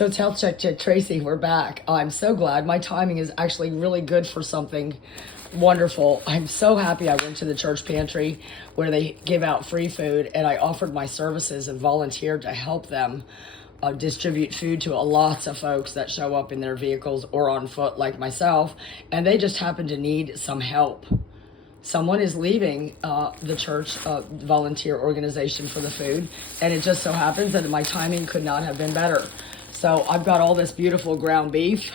So tell Check Tracy we're back. I'm so glad. My timing is actually really good for something wonderful. I'm so happy I went to the church pantry where they give out free food, and I offered my services and volunteered to help them distribute food to lots of folks that show up in their vehicles or on foot like myself, and they just happen to need some help. Someone is leaving the church volunteer organization for the food, and it just so happens that my timing could not have been better. So I've got all this beautiful ground beef,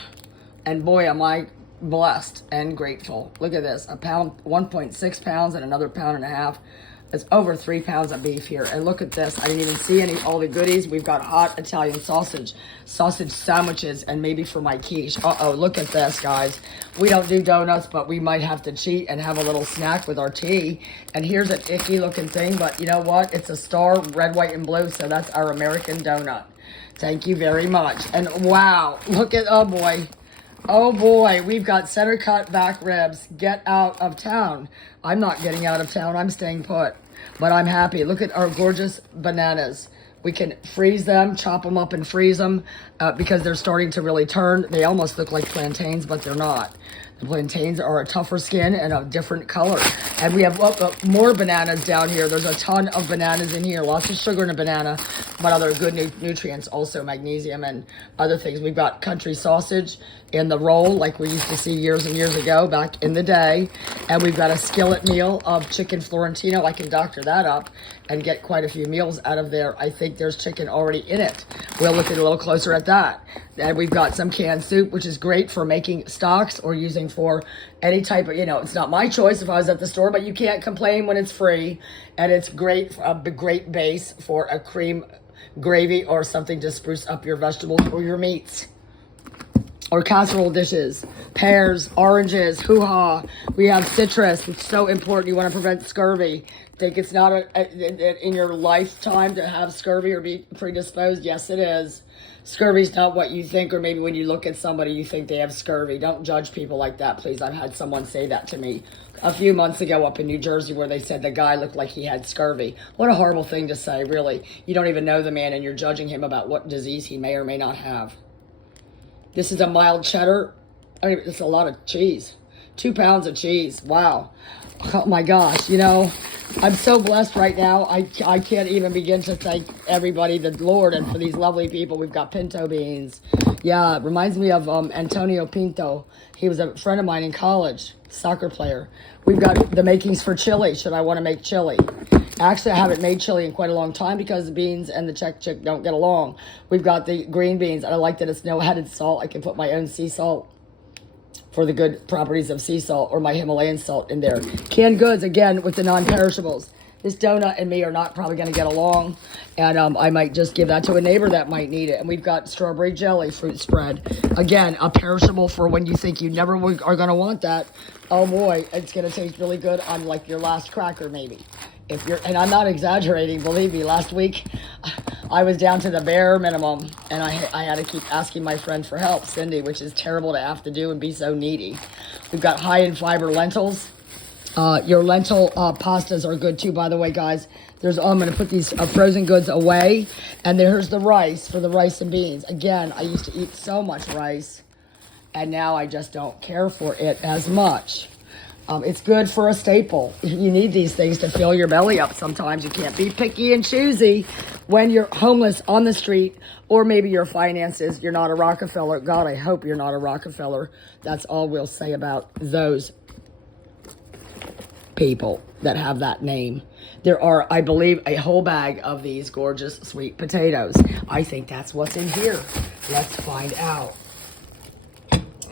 and boy, am I blessed and grateful. Look at this, a pound, 1.6 pounds, and another pound and a half. It's over 3 pounds of beef here. And look at this, I didn't even see all the goodies. We've got hot Italian sausage sandwiches, and maybe for my quiche. Uh-oh, look at this, guys. We don't do donuts, but we might have to cheat and have a little snack with our tea. And here's an icky looking thing, but you know what? It's a star, red, white, and blue, so that's our American donut. Thank you very much. And wow, look at, oh boy, we've got center cut back ribs. Get out of town. I'm not getting out of town. I'm staying put. But I'm happy. Look at our gorgeous bananas. We can freeze them, chop them up and freeze them because they're starting to really turn. They almost look like plantains, but they're not. The plantains are a tougher skin and a different color. And we have more bananas down here. There's a ton of bananas in here. Lots of sugar in a banana, but other good nutrients, also magnesium and other things. We've got country sausage in the roll like we used to see years and years ago back in the day. And we've got a skillet meal of chicken Florentino. I can doctor that up and get quite a few meals out of there. I think there's chicken already in it. We'll look at a little closer at that. And we've got some canned soup, which is great for making stocks or using for any type of, it's not my choice if I was at the store, but you can't complain when it's free. And it's great, a great base for a cream gravy or something to spruce up your vegetables or your meats. Or casserole dishes, pears, oranges, hoo-ha. We have citrus, which is so important. You want to prevent scurvy. Think it's not in your lifetime to have scurvy or be predisposed? Yes, it is. Scurvy's not what you think, or maybe when you look at somebody, you think they have scurvy. Don't judge people like that, please. I've had someone say that to me a few months ago up in New Jersey where they said the guy looked like he had scurvy. What a horrible thing to say, really. You don't even know the man, and you're judging him about what disease he may or may not have. This is a mild cheddar. I mean, it's a lot of cheese. 2 pounds of cheese. Wow. Oh my gosh. I'm so blessed right now. I can't even begin to thank everybody, the Lord, and for these lovely people. We've got pinto beans. Yeah, it reminds me of Antonio Pinto. He was a friend of mine in college, soccer player. We've got the makings for chili, should I want to make chili. Actually, I haven't made chili in quite a long time because the beans and the Czech chick don't get along. We've got the green beans, and I like that it's no added salt. I can put my own sea salt for the good properties of sea salt, or my Himalayan salt in there. Canned goods, again, with the non-perishables. This donut and me are not probably going to get along, and I might just give that to a neighbor that might need it. And we've got strawberry jelly fruit spread. Again, a perishable for when you think you never are going to want that. Oh boy, it's going to taste really good on like your last cracker maybe. And I'm not exaggerating, believe me, last week I was down to the bare minimum, and I had to keep asking my friend for help, Cindy, which is terrible to have to do and be so needy. We've got high in fiber lentils. Your lentil pastas are good too, by the way, guys. I'm going to put these frozen goods away, and there's the rice for the rice and beans. Again, I used to eat so much rice, and now I just don't care for it as much. It's good for a staple. You need these things to fill your belly up sometimes. You can't be picky and choosy when you're homeless on the street, or maybe your finances, you're not a Rockefeller. God, I hope you're not a Rockefeller. That's all we'll say about those people that have that name. There are, I believe, a whole bag of these gorgeous sweet potatoes. I think that's what's in here. Let's find out.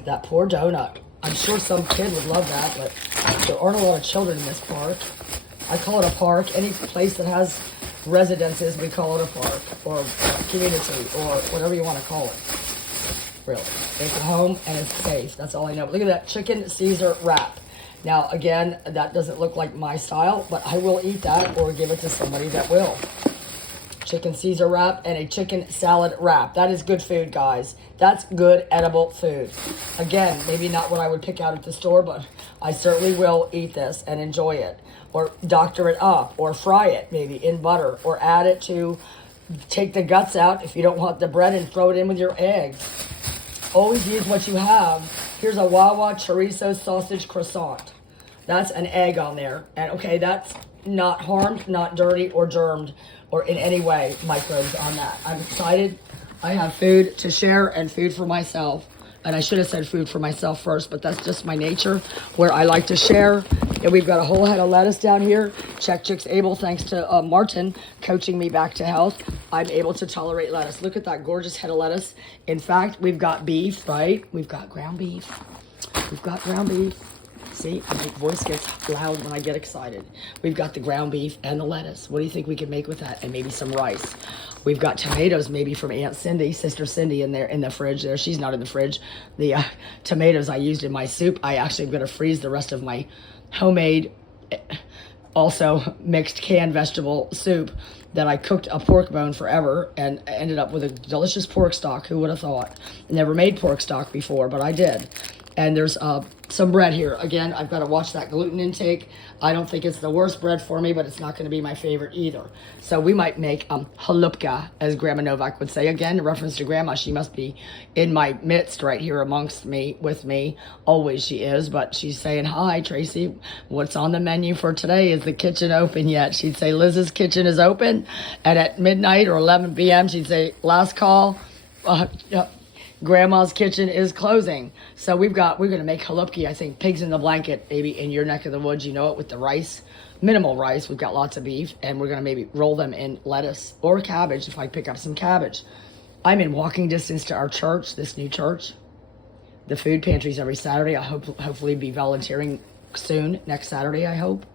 That poor donut. I'm sure some kid would love that, but there aren't a lot of children in this park. I call it a park. Any place that has residences, we call it a park, or a community, or whatever you want to call it. Really. It's a home, and it's safe. That's all I know. But look at that chicken Caesar wrap. Now, again, that doesn't look like my style, but I will eat that or give it to somebody that will. Chicken Caesar wrap and a chicken salad wrap. That is good food, guys. That's good edible food. Again, maybe not what I would pick out at the store, but I certainly will eat this and enjoy it. Or doctor it up, or fry it maybe in butter, or add it to Take the guts out if you don't want the bread and throw it in with your eggs. Always use what you have. Here's a Wawa chorizo sausage croissant. That's an egg on there. And okay, that's not harmed, not dirty or germed or in any way microbes on that. I'm excited. I have food to share and food for myself. And I should have said food for myself first, but that's just my nature where I like to share. And we've got a whole head of lettuce down here. Check Chicks able, thanks to Martin coaching me back to health. I'm able to tolerate lettuce. Look at that gorgeous head of lettuce. In fact, we've got beef, right? We've got ground beef. We've got ground beef. See, my voice gets loud when I get excited. We've got the ground beef and the lettuce. What do you think we could make with that? And maybe some rice. We've got tomatoes maybe from Aunt Cindy, Sister Cindy in there in the fridge there. She's not in the fridge. The tomatoes I used in my soup, I actually am going to freeze the rest of my homemade, also mixed canned vegetable soup that I cooked a pork bone forever and ended up with a delicious pork stock. Who would have thought? Never made pork stock before, but I did. And there's some bread here. Again, I've got to watch that gluten intake. I don't think it's the worst bread for me, but it's not going to be my favorite either. So we might make halupka, as Grandma Novak would say. Again, in reference to Grandma, she must be in my midst right here amongst me, with me. Always she is, but she's saying, hi, Tracy. What's on the menu for today? Is the kitchen open yet? She'd say, Liz's kitchen is open. And at midnight or 11 p.m., she'd say, last call. Grandma's kitchen is closing. So we're going to make halupki, I think, pigs in the blanket, maybe in your neck of the woods, you know it, with the rice, minimal rice. We've got lots of beef, and we're going to maybe roll them in lettuce or cabbage if I pick up some cabbage. I'm in walking distance to our church, this new church. The food pantry's every Saturday. I hopefully be volunteering soon, next Saturday, I hope.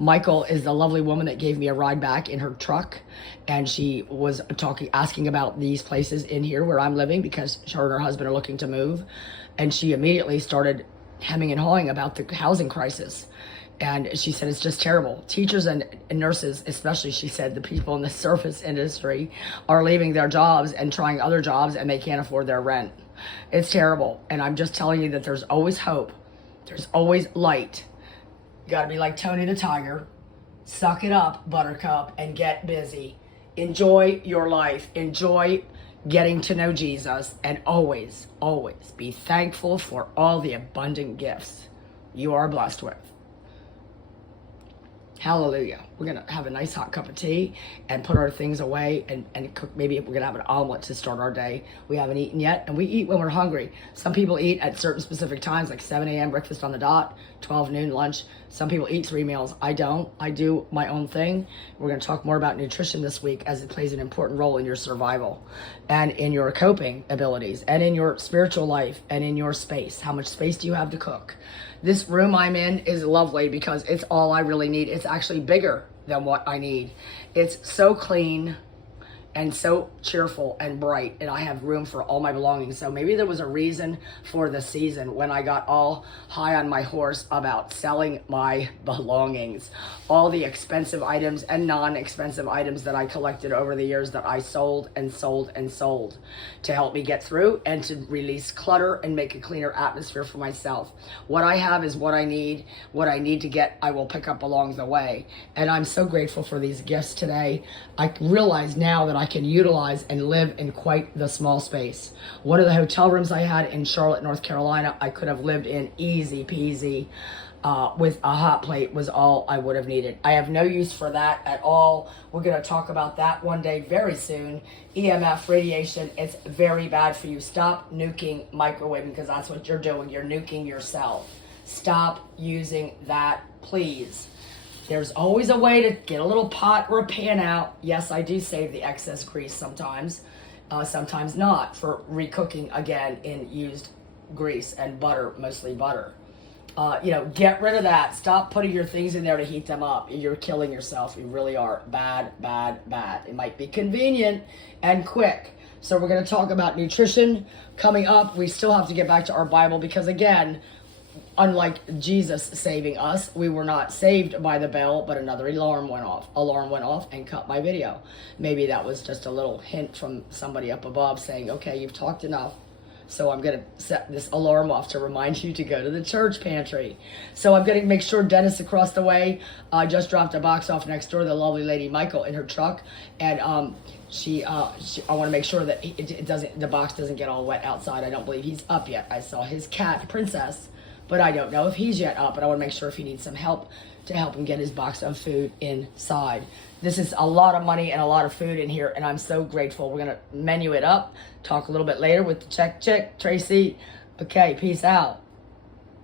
Michael is the lovely woman that gave me a ride back in her truck, and she was asking about these places in here where I'm living because her and her husband are looking to move, and she immediately started hemming and hawing about the housing crisis. And she said it's just terrible. Teachers and nurses, especially, she said, the people in the service industry are leaving their jobs and trying other jobs, and they can't afford their rent. It's terrible, and I'm just telling you that there's always hope. There's always light. You gotta be like Tony the Tiger. Suck it up, Buttercup, and get busy. Enjoy your life. Enjoy getting to know Jesus. And always, always be thankful for all the abundant gifts you are blessed with. Hallelujah. We're going to have a nice hot cup of tea and put our things away and cook. Maybe we're going to have an omelet to start our day. We haven't eaten yet, and we eat when we're hungry. Some people eat at certain specific times, like 7 a.m., breakfast on the dot, 12 noon, lunch. Some people eat 3 meals. I don't. I do my own thing. We're going to talk more about nutrition this week, as it plays an important role in your survival and in your coping abilities and in your spiritual life and in your space. How much space do you have to cook? This room I'm in is lovely because it's all I really need. It's actually bigger than what I need. It's so clean and so cheerful and bright, and I have room for all my belongings. So maybe there was a reason for the season when I got all high on my horse about selling my belongings. All the expensive items and non-expensive items that I collected over the years that I sold and sold and sold to help me get through and to release clutter and make a cleaner atmosphere for myself. What I have is what I need. What I need to get, I will pick up along the way. And I'm so grateful for these gifts today. I realize now that I can utilize and live in quite the small space. One of the hotel rooms I had in Charlotte, North Carolina, I could have lived in easy peasy with a hot plate was all I would have needed. I have no use for that at all. We're going to talk about that one day very soon. EMF radiation, it's very bad for you. Stop nuking microwaving, because that's what you're doing. You're nuking yourself. Stop using that, please. There's always a way to get a little pot or a pan out. Yes, I do save the excess grease sometimes. Sometimes not, for recooking again in used grease and butter, mostly butter. Get rid of that. Stop putting your things in there to heat them up. You're killing yourself. You really are. Bad, bad, bad. It might be convenient and quick. So we're going to talk about nutrition coming up. We still have to get back to our Bible because, again, unlike Jesus saving us, we were not saved by the bell, but another alarm went off. Alarm went off and cut my video. Maybe that was just a little hint from somebody up above saying, okay, you've talked enough. So I'm going to set this alarm off to remind you to go to the church pantry. So I'm going to make sure Dennis across the way just dropped a box off next door, the lovely lady Michael, in her truck. And I want to make sure that the box doesn't get all wet outside. I don't believe he's up yet. I saw his cat, Princess, but I don't know if he's yet up, but I want to make sure if he needs some help to help him get his box of food inside. This is a lot of money and a lot of food in here, and I'm so grateful. We're going to menu it up, talk a little bit later with the check, Tracy. Okay, peace out.